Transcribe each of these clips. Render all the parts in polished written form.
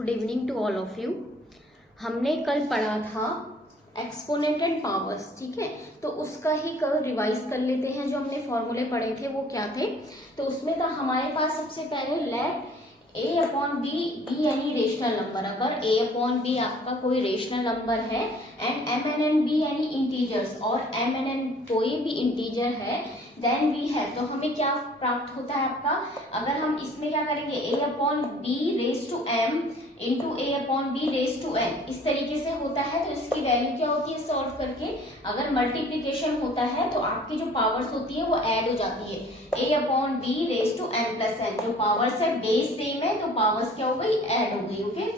Good evening to all of you. हमने कल पढ़ा था एक्सपोनेंट एंड पावर्स, ठीक है। तो उसका ही कल रिवाइज कर लेते हैं। जो हमने फॉर्मूले पढ़े थे वो क्या थे। तो उसमें था हमारे पास सबसे पहले let a upon B B यानी रेशनल नंबर। अगर a अपॉन बी आपका कोई रेशनल नंबर है and m N N B यानी इंटीजर्स और m एन एन कोई भी इंटीजर है, देन वी हैव, तो हमें क्या प्राप्त होता है आपका। अगर हम इसमें क्या करेंगे a upon B raise to m into A upon B raise to N, इस तरीके से होता है। तो इसकी वैल्यू क्या होती है सॉल्व करके। अगर मल्टीप्लीकेशन होता है तो आपकी जो पावर्स होती है वो ऐड हो जाती है। A upon B raise to N plus N, जो पावर्स है बेस सेम है तो पावर्स क्या हो गई, ऐड हो गई। ओके,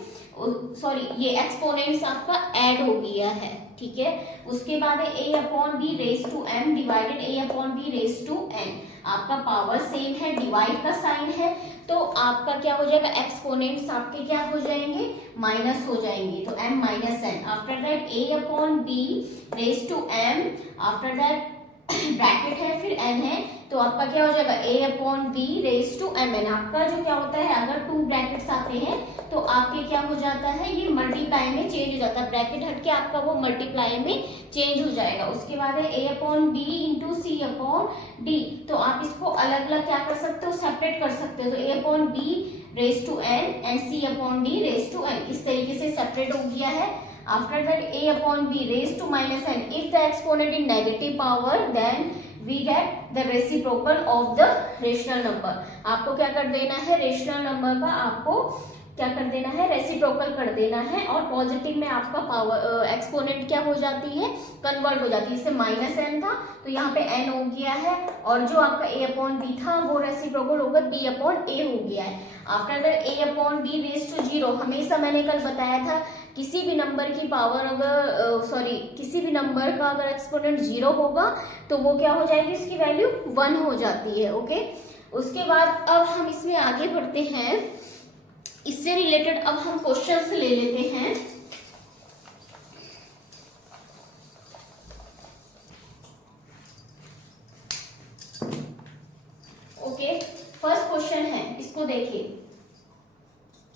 सॉरी, ये एक्सपोनेंट्स आपका ऐड हो गया है, ठीक है। उसके बाद है A upon B raise to M divided A upon B raise to N. आपका पावर सेम है, डिवाइड का साइन है, तो आपका क्या हो जाएगा, एक्सपोनेंट्स आपके क्या हो जाएंगे, माइनस हो जाएंगे। तो m minus N, after that a upon B raise to m, after that bracket है फिर n है, तो आपका क्या हो जाएगा a upon B raise to M N. आपका जो क्या होता है, अगर टू ब्रैकेट्स आते हैं तो आपके क्या हो जाता है, ये मल्टीप्लाई में चेंज हो जाता है। ब्रैकेट हट के आपका वो मल्टीप्लाई में चेंज हो जाएगा। उसके बाद है a upon B into C upon D, तो आप इसको अलग अलग क्या कर सकते हो, सेपरेट कर सकते हो। तो a upon B raise to N and c upon D raise to N, इस तरीके से सेपरेट हो गया है। After that a upon b raised to minus n, if the exponent in negative power then we get the reciprocal of the rational number। आपको क्या कर देना है, रेशनल नंबर का आपको क्या कर देना है, रेसिप्रोकल कर देना है। और पॉजिटिव में आपका पावर एक्सपोनेंट क्या हो जाती है, कन्वर्ट हो जाती है। इससे माइनस एन था तो यहाँ पे एन हो गया है, और जो आपका ए अपॉन बी था वो रेसिप्रोकल होकर बी अपॉन ए हो गया है। After that A upon B raise to zero, हमेशा मैंने कल बताया था किसी भी नंबर की पावर अगर किसी भी नंबर का अगर एक्सपोनेंट जीरो होगा तो वो क्या हो जाएगी, इसकी वैल्यू 1 हो जाती है। ओके, उसके बाद अब हम इसमें आगे बढ़ते हैं। इससे रिलेटेड अब हम क्वेश्चंस ले लेते हैं। ओके, फर्स्ट क्वेश्चन है, इसको देखिए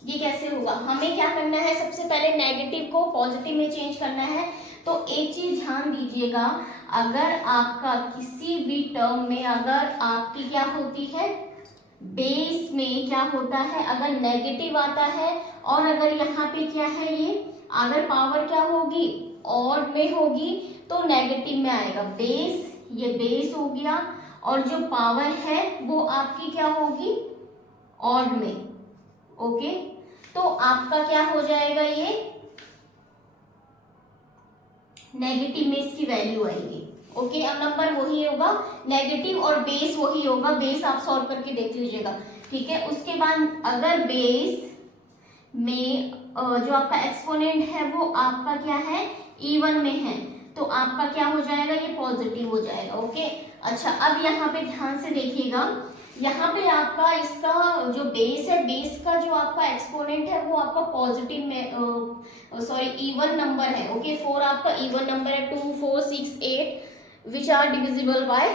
ये कैसे होगा। हमें क्या करना है, सबसे पहले नेगेटिव को पॉजिटिव में चेंज करना है। तो एक चीज ध्यान दीजिएगा, अगर आपका किसी भी टर्म में अगर आपकी क्या होती है, बेस में क्या होता है, अगर नेगेटिव आता है और अगर यहाँ पे क्या है, ये अगर पावर क्या होगी, ऑड में होगी तो नेगेटिव में आएगा। बेस, ये बेस हो गया, और जो पावर है वो आपकी क्या होगी, ऑड में। ओके, तो आपका क्या हो जाएगा, ये नेगेटिव में इसकी वैल्यू आएगी। ओके, अब नंबर वही होगा, नेगेटिव और बेस वही होगा। बेस आप सॉल्व करके देख लीजिएगा, ठीक है। उसके बाद अगर बेस में जो आपका एक्सपोनेंट है वो आपका क्या है, इवन में है, तो आपका क्या हो जाएगा, ये पॉजिटिव हो जाएगा। ओके, अच्छा, अब यहाँ पे ध्यान से देखिएगा, यहाँ पे आपका इसका जो बेस है, बेस का जो आपका एक्सपोनेंट है वो आपका पॉजिटिव में इवन नंबर है। ओके, 4 आपका इवन नंबर है, 2 4 6 8 which are divisible by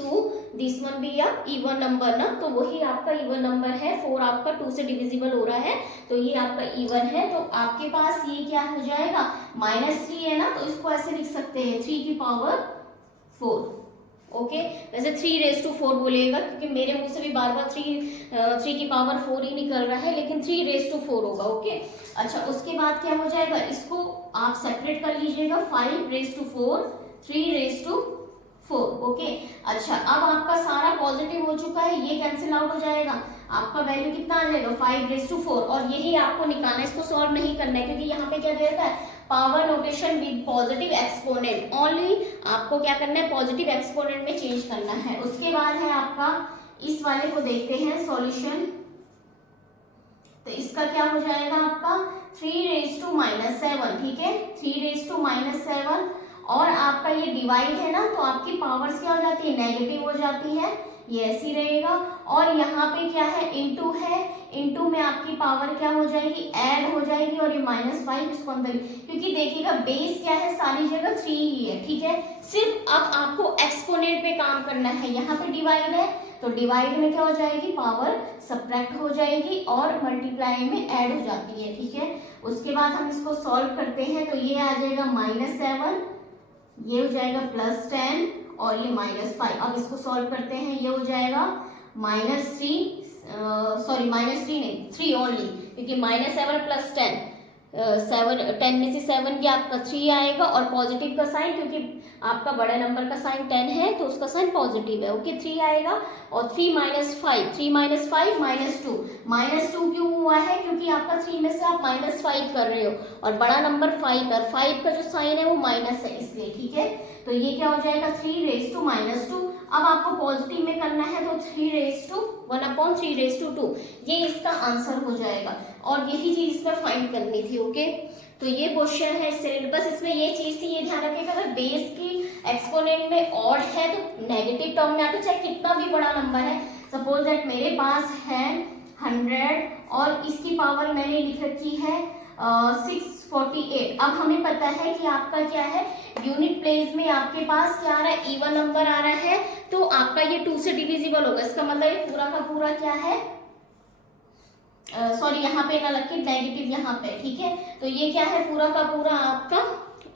2, this one भी या इवन नंबर ना, तो वही आपका इवन नंबर है। 4 आपका 2 से डिविजिबल हो रहा है तो ये आपका इवन है। तो आपके पास ये क्या हो जाएगा, -3 है ना, तो इसको ऐसे लिख सकते हैं 3 की पावर 4। ओके, वैसे 3 रेज टू 4 बोलेगा क्योंकि मेरे मुंह से भी बार बार 3 की पावर 4 ही निकल रहा है, लेकिन 3 रेज टू 4 होगा। ओके, अच्छा, उसके बाद क्या हो जाएगा, इसको आप सेपरेट कर लीजिएगा, 5 raise to 4 3 raise to 4। Okay, अच्छा, अब आपका सारा पॉजिटिव हो चुका है, ये कैंसिल आउट हो जाएगा, आपका वैल्यू कितना आ जाएगा, 5 रेज टू 4। और यही आपको निकालना है, इसको सॉल्व नहीं करना है क्योंकि यहाँ पे क्या दे रखा है, power notation with positive exponent. Only आपको क्या करना है, पॉजिटिव एक्सपोनेंट में चेंज करना है। उसके बाद है आपका, इस वाले को देखते हैं सॉल्यूशन। तो इसका क्या हो जाएगा आपका 3 रेज टू -7, ठीक है, 3 रेज टू -7, और आपका ये डिवाइड है ना, तो आपकी पावर्स क्या हो जाती है, नेगेटिव हो जाती है, ये ऐसी रहेगा। और यहाँ पे क्या है, इनटू है, इनटू में आपकी पावर क्या हो जाएगी, ऐड हो जाएगी, और ये -5 इसको अंदर, क्योंकि देखिएगा बेस क्या है, सारी जगह 3 ही है, ठीक है। सिर्फ अब आपको एक्सपोनेंट पे काम करना है, यहाँ पे डिवाइड है तो डिवाइड में क्या हो जाएगी, पावर सब्ट्रैक्ट हो जाएगी और मल्टीप्लाई में ऐड हो जाती है, ठीक है। उसके बाद हम इसको सॉल्व करते हैं तो ये आ जाएगा -7, ये हो जाएगा +10 और ये -5। अब इसको सॉल्व करते हैं, ये हो जाएगा -3, सॉरी -3 नहीं, 3 ओनली, क्योंकि -7 + 10, 10 में से 7 गया आपका 3 आएगा, और पॉजिटिव का साइन, क्योंकि आपका बड़ा नंबर का साइन 10 है तो उसका साइन पॉजिटिव है, ओके। 3 आएगा, और 3 - 5, 3 - 5 -2, -2 क्यों हुआ है, क्योंकि आपका 3 में से आप -5 कर रहे हो, और बड़ा नंबर 5 है, और 5 का जो साइन है वो माइनस है, इसलिए, ठीक है। तो ये क्या हो जाएगा, 3⁻²। अब आपको पॉजिटिव में करना है तो 3/1/3/2, ये इसका आंसर हो जाएगा, और यही चीज इसमें फाइंड करनी थी, ओके। तो ये क्वेश्चन है सिलेबस, इसमें ये चीज थी, ये ध्यान रखिएगा, अगर बेस की एक्सपोनेंट में ऑड है तो नेगेटिव टर्म में आता, चाहे कितना भी बड़ा नंबर है। सपोज दैट मेरे पास है 100 और इसकी पावर मैंने लिख रखी है 648। अब हमें पता है कि आपका क्या है, यूनिट प्लेस में आपके पास क्या आ रहा है, इवन नंबर आ रहा है, तो आपका ये 2 से डिविजिबल होगा, इसका मतलब ये पूरा का पूरा क्या है, सॉरी यहाँ पे ना लग के नेगेटिव यहाँ पे, ठीक है। तो ये क्या है, पूरा का पूरा आपका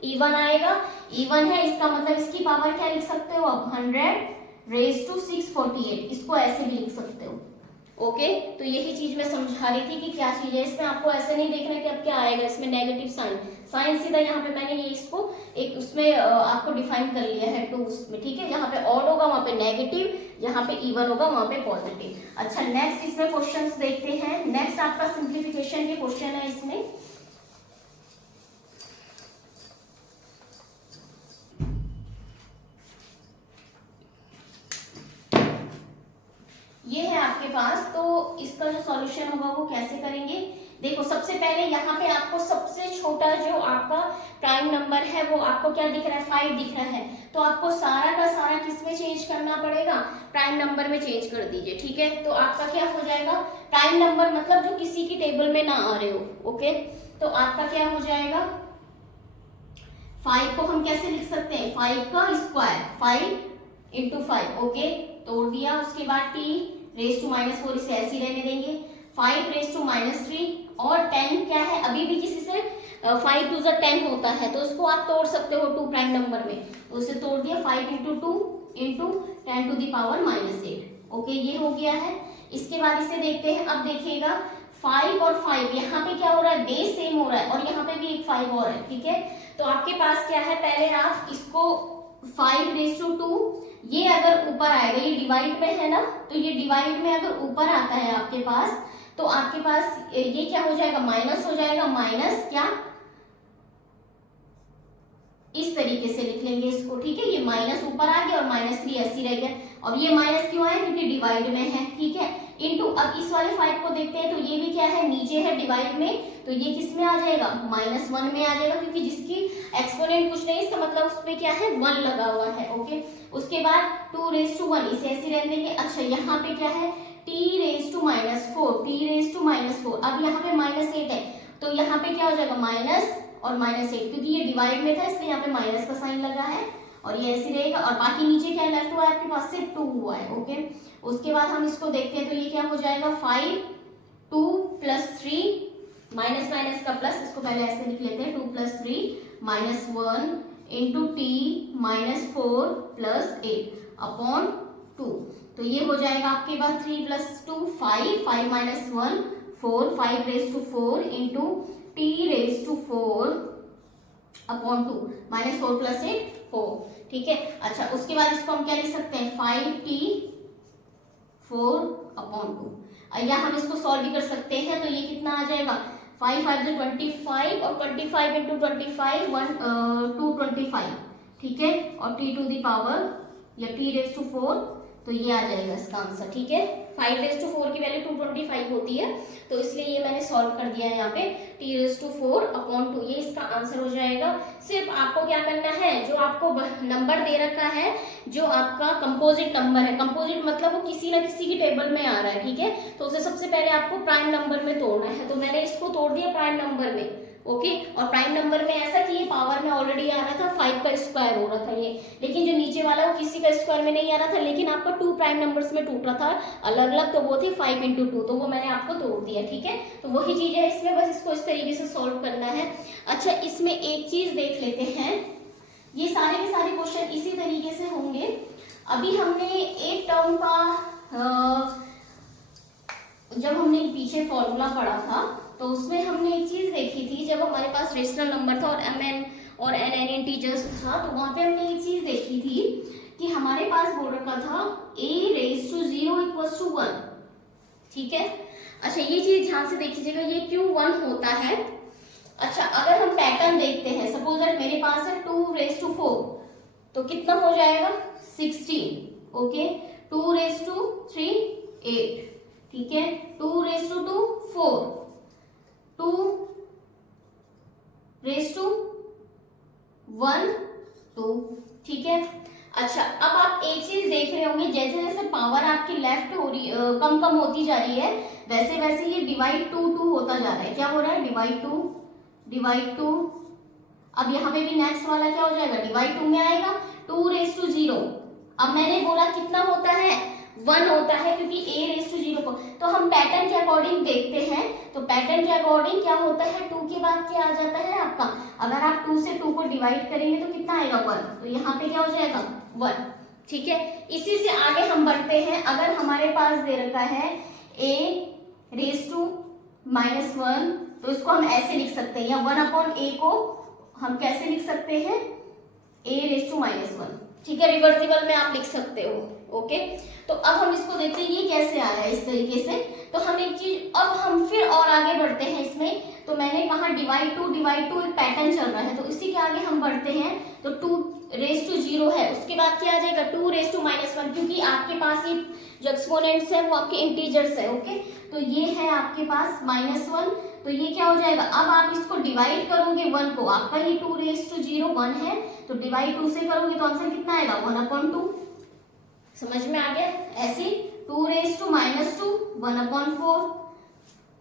इवन आएगा, इवन है, इसका मतलब इसकी पावर क्या लिख सकते हो आप, 100⁻648, इसको ऐसे भी लिख सकते हो, ओके। तो यही चीज मैं समझा रही थी कि क्या चीज है, इसमें आपको ऐसे नहीं देखना कि अब क्या आएगा, इसमें नेगेटिव साइन सीधा यहाँ पे मैंने ये इसको एक उसमें आपको डिफाइन कर लिया है 2 उसमें, ठीक है। जहाँ पे ऑड होगा वहाँ पे नेगेटिव, जहाँ पे इवन होगा वहाँ पे पॉजिटिव। अच्छा, नेक्स्ट इसमें क्वेश्चंस देखते हैं। नेक्स्ट आपका सिंप्लीफिकेशन के क्वेश्चन है इसमें। ये है आपके पास, तो इसका जो सॉल्यूशन होगा वो कैसे करेंगे, देखो सबसे पहले यहाँ पे आपको सबसे छोटा जो आपका प्राइम नंबर है वो आपको क्या दिख रहा है, 5 दिख रहा है, तो आपको सारा का सारा किसमें चेंज करना पड़ेगा, प्राइम नंबर में चेंज कर दीजिए, ठीक है। तो आपका क्या हो जाएगा, प्राइम नंबर मतलब जो किसी की टेबल में ना आ रहे हो, ओके। तो आपका क्या हो जाएगा, 5 को हम कैसे लिख सकते हैं, 5 का स्क्वायर, 5 × 5, ओके, तोड़ दिया। उसके बाद t⁻⁻4 इसे ऐसे ही रहने देंगे, 5⁻⁻3, और 10 क्या है, अभी भी किसी से 5 2 10 होता है, तो उसको आप तोड़ सकते हो 2 प्राइम नंबर में, तो उसे तोड़ दिया, 5 × 2 × 10⁻⁻8, ओके, ये हो गया है। इसके बाद इसे देखते हैं, अब देखिएगा 5 और 5 यहाँ पे क्या हो रहा है, बेस सेम हो रहा है, और यहाँ पे भी एक 5 और है, ठीक है। तो आपके पास क्या है, पहले आप इसको 5⁻2, ये अगर ऊपर आएगा, ये डिवाइड में है ना, तो ये डिवाइड में अगर ऊपर आता है आपके पास, तो आपके पास ये क्या हो जाएगा, माइनस हो जाएगा, माइनस क्या, इस तरीके से लिख लेंगे इसको, ठीक है। ये माइनस ऊपर आ गया और -3 ऐसी रह गया, और ये माइनस क्यों आया, क्योंकि डिवाइड में है, ठीक है। इनटू, अब इस वाले 5 को देखते हैं, तो ये भी क्या है, नीचे है डिवाइड में, तो ये किस में आ जाएगा, -1 में आ जाएगा, क्योंकि जिसकी एक्सपोनेंट कुछ नहीं, इसका मतलब उसमें क्या है, 1 लगा हुआ है, ओके। उसके बाद 2⁻1 इसे ऐसे रहने देंगे। अच्छा, यहाँ पे क्या है, t⁻⁻4, अब यहाँ पे -8 है, तो यहाँ पे क्या हो जाएगा, माइनस और -8, क्योंकि ये डिवाइड में था इसलिए यहाँ पे माइनस का साइन लगा है, और ये ऐसे रहेगा, और बाकी नीचे क्या लेफ्ट हुआ है आपके पास, सिर्फ 2 हुआ है, ओके। उसके बाद हम इसको देखते हैं, तो ये क्या हो जाएगा, 5 2 + 3 माइनस माइनस का प्लस, इसको पहले ऐसे लिख लेते हैं, 2 + 3 -1 × t-4 + 8/2, तो ये हो जाएगा आपके पास 3 + 2 5, 5 - 1 4, 5⁻4 × t⁻4/2, -4 + 8 4, ठीक है। अच्छा, उसके बाद इसको हम क्या लिख सकते हैं, 5t4/2, या हम इसको सॉल्व भी कर सकते हैं, तो ये कितना आ जाएगा, 5 5 25, और 25 × 25 225, ठीक है, और t⁻, या t⁻4 तो ये आ जाएगा इसका आंसर, ठीक है। 5⁴ की वैल्यू 225 होती है, तो इसलिए ये मैंने सॉल्व कर दिया है यहाँ पे, t⁴/2 ये इसका आंसर हो जाएगा। सिर्फ आपको क्या करना है, जो आपको नंबर दे रखा है, जो आपका कंपोजिट नंबर है, कंपोजिट मतलब वो किसी ना किसी की टेबल में आ रहा है, ठीक है, तो उसे सबसे पहले आपको प्राइम नंबर में तोड़ना है। तो मैंने इसको तोड़ दिया प्राइम नंबर में, ओके। और प्राइम नंबर में ऐसा कि ये पावर में ऑलरेडी आ रहा था, 5 का स्क्वायर हो रहा था ये, लेकिन जो नीचे वाला वो किसी का स्क्वायर में नहीं आ रहा था, लेकिन आपका 2 प्राइम नंबर्स में टूट रहा था अलग अलग, तो वो थी 5 × 2, तो वो मैंने आपको तोड़ दिया, ठीक है। तो वही चीज है इसमें, बस इसको इस तरीके से सॉल्व करना है। अच्छा, इसमें एक चीज देख लेते हैं, ये सारे के सारे क्वेश्चन इसी तरीके से होंगे। अभी हमने एक टर्म का जब हमने पीछे फॉर्मूला पढ़ा था, तो उसमें हमने एक चीज देखी थी, जब हमारे पास रेशनल नंबर था और mn और nn इंटीजर्स था, तो वहां पे हमने एक चीज देखी थी कि हमारे पास बोल रखा था a⁻0 = 1, ठीक है। अच्छा, ये चीज ध्यान से देखिएगा, ये क्यों 1 होता है। अच्छा, अगर हम पैटर्न देखते हैं, सपोज दैट मेरे पास है 2⁴, तो कितना हो जाएगा 16, ओके। 2⁻3 8, ठीक है। 2⁻2 4, 2⁻1 2, ठीक है। अच्छा, अब आप एक चीज देख रहे होंगे, जैसे जैसे पावर आपकी लेफ्ट हो रही कम कम होती जा रही है, वैसे वैसे ये डिवाइड 2 होता जा रहा है। क्या हो रहा है, डिवाइड 2। अब यहाँ पे भी नेक्स्ट वाला क्या हो जाएगा, डिवाइड 2 में आएगा 2⁻0। अब मैंने बोला कितना होता है, 1 होता है, क्योंकि a⁻0 को, तो हम पैटर्न के अकॉर्डिंग देखते हैं। तो पैटर्न के अकॉर्डिंग क्या होता है, 2 के बाद क्या आ जाता है आपका, अगर आप 2 से 2 को डिवाइड करेंगे तो कितना आएगा 1, तो यहाँ पे क्या हो जाएगा 1, ठीक है। इसी से आगे हम बढ़ते हैं। अगर हमारे पास दे रखा है a⁻⁻1, तो इसको हम ऐसे लिख सकते हैं, या 1/a को हम कैसे लिख सकते हैं, a⁻⁻1, ठीक है। रिवर्सिबल में आप लिख सकते हो, ओके। तो अब हम इसको देखते हैं ये कैसे आ रहा है इस तरीके से। तो हम एक चीज, अब हम फिर और आगे बढ़ते हैं इसमें। तो मैंने कहा डिवाइड टू एक पैटर्न चल रहा है, तो इसी के आगे हम बढ़ते हैं। तो 2⁻0 है, उसके बाद क्या आ जाएगा 2⁻−1, क्योंकि आपके पास ये जो एक्सपोनेंट्स है वो आपके इंटीजर्स है, ओके। तो ये है आपके पास -1, तो ये क्या हो जाएगा, अब आप इसको डिवाइड करोगे 1 को, आपका ये 2⁻0 1 है, तो डिवाइड 2 से करोगे तो आंसर कितना आएगा 1/2। समझ में आ गया, ऐसे 2⁻2 1/4,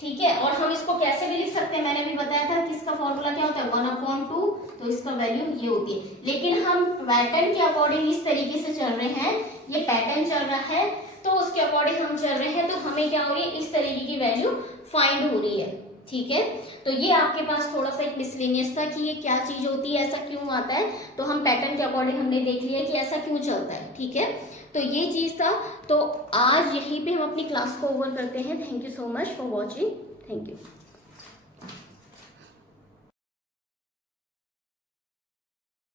ठीक है। और हम इसको कैसे भी लिख सकते हैं, मैंने भी बताया था कि इसका फॉर्मूला क्या होता है 1/2, तो इसका वैल्यू ये होती है। लेकिन हम पैटर्न के अकॉर्डिंग इस तरीके से चल रहे हैं, ये पैटर्न चल रहा है तो उसके अकॉर्डिंग हम चल रहे हैं, तो हमें क्या हो रही है, इस तरीके की वैल्यू फाइंड हो रही है, ठीक है। तो ये आपके पास थोड़ा सा एक मिसलेनियस था कि ये क्या चीज होती है, ऐसा क्यों आता है, तो हम पैटर्न के अकॉर्डिंग हमने देख लिया कि ऐसा क्यों चलता है, ठीक है। तो ये चीज था। तो आज यहीं पे हम अपनी क्लास को ओवर करते हैं। Thank you so much for watching, thank you.